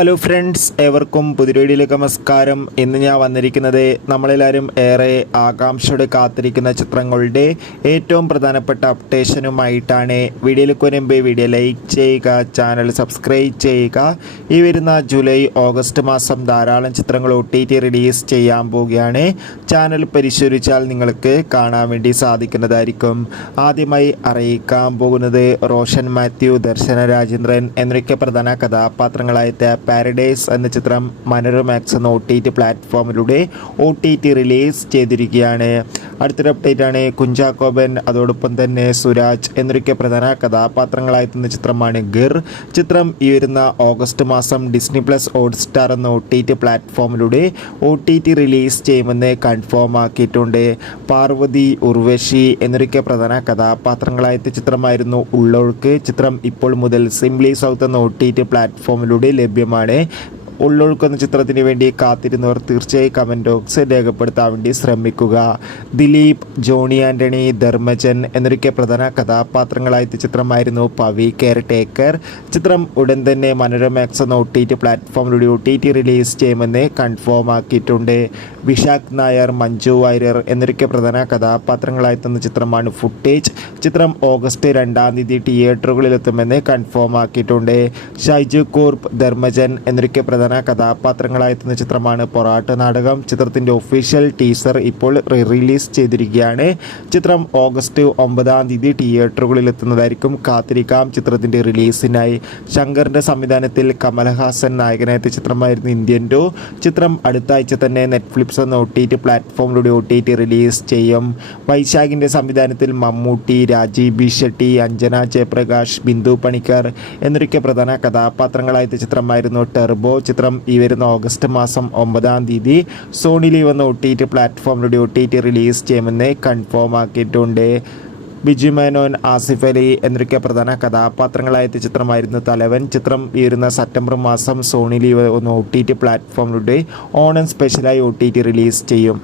Hello friends, ഏവർക്കും പുതിയ വീഡിയോയിലേക്ക് നമസ്കാരം. ഇന്ന് ഞാൻ വന്നിരിക്കുന്നത് നമ്മളെല്ലാവരും ഏറെ ആകാംക്ഷയോടെ കാത്തിരിക്കുന്ന ചിത്രങ്ങളുടെ ഏറ്റവും പ്രധാനപ്പെട്ട അപ്ഡേഷനുമായിട്ടാണ്. വീഡിയോയിലേക്ക് വരുമ്പോൾ വീഡിയോ ലൈക്ക് ചെയ്യുക, ചാനൽ സബ്സ്ക്രൈബ് ചെയ്യുക. ഈ വരുന്ന ജൂലൈ ഓഗസ്റ്റ് മാസം ധാരാളം ചിത്രങ്ങൾ OTT റിലീസ് ചെയ്യാൻ പോവുകയാണ്. ചാനൽ പരിശോധിച്ചാൽ നിങ്ങൾക്ക് കാണാൻ വേണ്ടി സാധിക്കുന്നതായിരിക്കും. ആദ്യമായി അറിയിക്കാൻ പോകുന്നത് റോഷൻ മാത്യു, ദർശന രാജേന്ദ്രൻ എന്നൊക്കെ പ്രധാന കഥാപാത്രങ്ങളായ പാരഡൈസ് എന്ന ചിത്രം മനോരമാക്സ് എന്ന OTT പ്ലാറ്റ്ഫോമിലൂടെ OTT റിലീസ് ചെയ്തിരിക്കുകയാണ്. അടുത്തൊരു അപ്ഡേറ്റ് ആണ് കുഞ്ചാക്കോബൻ, അതോടൊപ്പം തന്നെ സുരാജ് എന്നൊക്കെ പ്രധാന കഥാപാത്രങ്ങളായെത്തുന്ന ചിത്രമാണ് ഗിർ. ചിത്രം ഈ വരുന്ന ഓഗസ്റ്റ് മാസം ഡിസ്നി പ്ലസ് ഹോട്ട്സ്റ്റാർ എന്ന OTT പ്ലാറ്റ്ഫോമിലൂടെ OTT റിലീസ് ചെയ്യുമെന്ന് കൺഫേം ആക്കിയിട്ടുണ്ട്. പാർവതി, ഉർവശി എന്നൊക്കെ പ്രധാന കഥാപാത്രങ്ങളായെത്തിയ ചിത്രമായിരുന്നു ഉള്ളൊഴുക്ക്. ചിത്രം ഇപ്പോൾ മുതൽ സിംപ്ലി സൗത്ത് എന്ന OTT പ്ലാറ്റ്ഫോമിലൂടെ ലഭ്യമാണ്. ഉള്ളൊഴുക്കുന്ന ചിത്രത്തിന് വേണ്ടി കാത്തിരുന്നവർ തീർച്ചയായും കമൻറ്റ് ബോക്സ് രേഖപ്പെടുത്താൻ വേണ്ടി ശ്രമിക്കുക. ദിലീപ്, ജോണി ആൻ്റണി, ധർമ്മജൻ എന്നൊക്കെ പ്രധാന കഥാപാത്രങ്ങളായ ചിത്രമായിരുന്നു പവി കെയർ ടേക്കർ. ചിത്രം ഉടൻ തന്നെ മനോരമാക്സ് എന്ന OTT പ്ലാറ്റ്ഫോമിലൂടെ OTT റിലീസ് ചെയ്യുമെന്ന് കൺഫേം ആക്കിയിട്ടുണ്ട്. വിശാഖ് നായർ, മഞ്ജു വാര്യർ എന്നൊക്കെ പ്രധാന കഥാപാത്രങ്ങളായെത്തുന്ന ചിത്രമാണ് ഫുട്ടേജ്. ചിത്രം ഓഗസ്റ്റ് 2 തിയേറ്ററുകളിലെത്തുമെന്ന് കൺഫേം ആക്കിയിട്ടുണ്ട്. ഷൈജു കൂർപ്പ്, ധർമ്മജൻ എന്നൊക്കെ പ്രധാന കഥാപാത്രങ്ങളായെത്തുന്ന ചിത്രമാണ് പൊറാട്ട് നാടകം. ചിത്രത്തിൻ്റെ ഒഫീഷ്യൽ ടീസർ ഇപ്പോൾ റിലീസ് ചെയ്തിരിക്കുകയാണ്. ചിത്രം ഓഗസ്റ്റ് 9 തിയേറ്ററുകളിൽ എത്തുന്നതായിരിക്കും. കാത്തിരിക്കാം ചിത്രത്തിൻ്റെ റിലീസിനായി. ശങ്കറിൻ്റെ സംവിധാനത്തിൽ കമൽഹാസൻ നായകനായെത്തിയ ചിത്രമായിരുന്നു ഇന്ത്യൻ 2. ചിത്രം അടുത്ത ആഴ്ച തന്നെ നെറ്റ്ഫ്ലിക്സ് എന്ന OTT പ്ലാറ്റ്ഫോമിലൂടെ OTT റിലീസ് ചെയ്യും. വൈശാഖിൻ്റെ സംവിധാനത്തിൽ മമ്മൂട്ടി, രാജീവ് ബി ഷെട്ടി, അഞ്ജന ജയപ്രകാശ്, ബിന്ദു പണിക്കർ എന്നൊക്കെ പ്രധാന കഥാപാത്രങ്ങളായെത്തിയ ചിത്രമായിരുന്നു ടെർബോ. ചിത്രം ഈ വരുന്ന ഓഗസ്റ്റ് മാസം 9 സോണി ലീവ് എന്ന OTT പ്ലാറ്റ്ഫോമിലൂടെ OTT റിലീസ് ചെയ്യുമെന്ന് കൺഫേം ആക്കിയിട്ടുണ്ട്. ബിജു മേനോൻ, ആസിഫ് അലി എന്നൊക്കെ പ്രധാന കഥാപാത്രങ്ങളായെത്തിയ ചിത്രമായിരുന്നു തലവൻ. ചിത്രം ഈ വരുന്ന സെപ്റ്റംബർ മാസം സോണി ലീവ് എന്ന OTT പ്ലാറ്റ്ഫോമിലൂടെ ഓണം സ്പെഷ്യലായി OTT റിലീസ് ചെയ്യും.